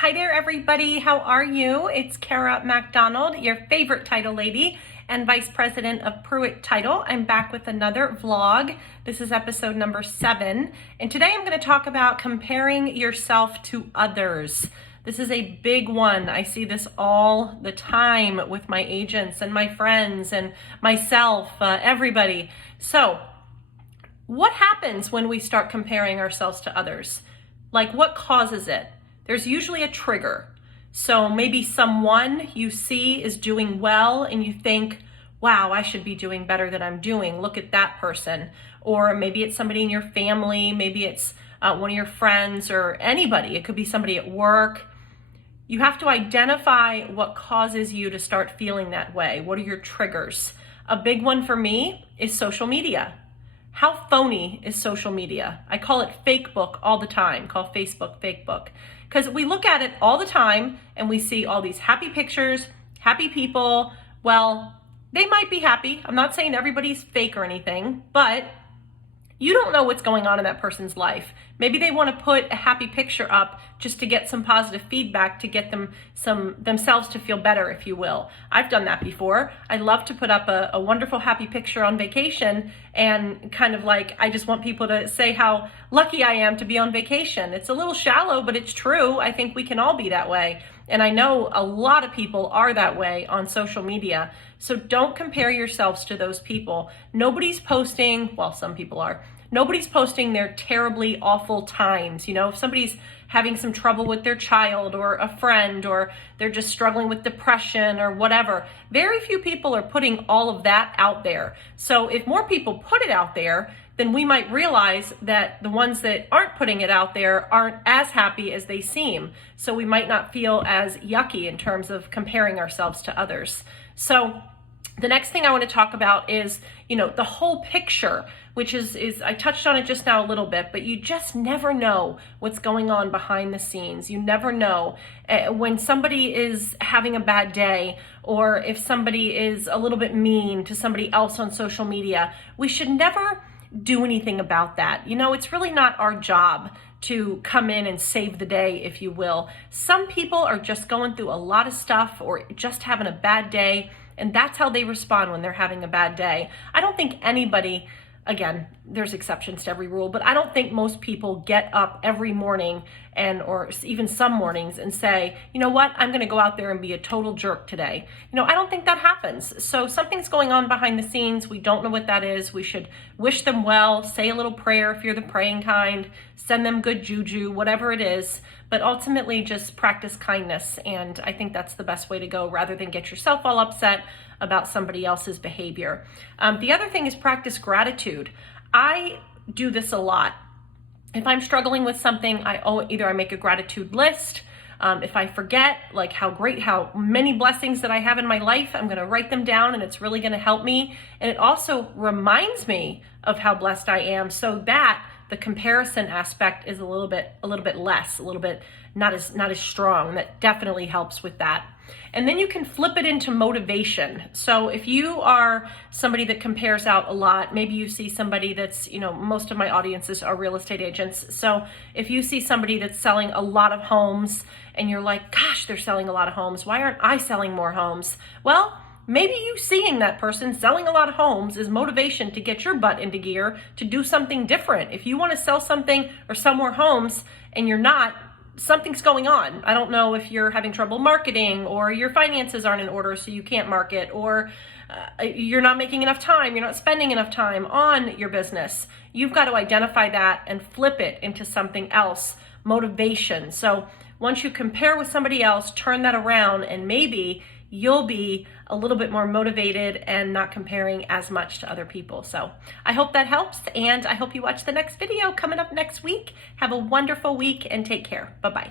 Hi there, everybody. How are you? It's Kara MacDonald, your favorite title lady and Vice President of Pruitt Title. I'm back with another vlog. This is episode number 7. And today I'm going to talk about comparing yourself to others. This is a big one. I see this all the time with my agents and my friends and myself, everybody. So what happens when we start comparing ourselves to others? Like, what causes it? There's usually a trigger. So maybe someone you see is doing well and you think, wow, I should be doing better than I'm doing. Look at that person. Or maybe it's somebody in your family. Maybe it's one of your friends or anybody. It could be somebody at work. You have to identify what causes you to start feeling that way. What are your triggers? A big one for me is social media. How phony is social media? I call it fake book all the time. Call Facebook fake book. Because we look at it all the time and we see all these happy pictures, happy people. Well, they might be happy. I'm not saying everybody's fake or anything, but you don't know what's going on in that person's life. Maybe they want to put a happy picture up just to get some positive feedback, to get themselves to feel better, if you will. I've done that before. I love to put up a wonderful happy picture on vacation and kind of like, I just want people to say how lucky I am to be on vacation. It's a little shallow, but it's true. I think we can all be that way. And I know a lot of people are that way on social media. So don't compare yourselves to those people. Nobody's posting, well, some people are. Nobody's posting their terribly awful times. You know, if somebody's having some trouble with their child or a friend, or they're just struggling with depression or whatever, very few people are putting all of that out there. So if more people put it out there, then we might realize that the ones that aren't putting it out there aren't as happy as they seem. So we might not feel as yucky in terms of comparing ourselves to others. So the next thing I want to talk about is, the whole picture, which is I touched on it just now a little bit, but you just never know what's going on behind the scenes. You never know when somebody is having a bad day, or if somebody is a little bit mean to somebody else on social media. We should never do anything about that. It's really not our job to come in and save the day, if you will. Some people are just going through a lot of stuff or just having a bad day, and that's how they respond when they're having a bad day. I don't think anybody, again, there's exceptions to every rule, but I don't think most people get up every morning or even some mornings and say, you know what, I'm going to go out there and be a total jerk today. I don't think that happens. So something's going on behind the scenes. We don't know what that is. We should wish them well, say a little prayer if you're the praying kind, send them good juju, whatever it is. But ultimately just practice kindness. And I think that's the best way to go, rather than get yourself all upset about somebody else's behavior. The other thing is practice gratitude. I do this a lot. If I'm struggling with something, I make a gratitude list. If I forget how many blessings that I have in my life, I'm going to write them down, and it's really going to help me. And it also reminds me of how blessed I am, so that the comparison aspect is a little bit less, not as strong. That definitely helps with that. And then you can flip it into motivation. So if you are somebody that compares out a lot, maybe you see somebody that's, most of my audiences are real estate agents. So if you see somebody that's selling a lot of homes and you're like, gosh, they're selling a lot of homes. Why aren't I selling more homes? Well, maybe you seeing that person selling a lot of homes is motivation to get your butt into gear to do something different. If you want to sell something or sell more homes and you're not, something's going on. I don't know if you're having trouble marketing, or your finances aren't in order so you can't market, or you're not making enough time, you're not spending enough time on your business. You've got to identify that and flip it into something else, motivation. So once you compare with somebody else, turn that around, and maybe you'll be a little bit more motivated and not comparing as much to other people. So I hope that helps, and I hope you watch the next video coming up next week. Have a wonderful week and take care. Bye-bye.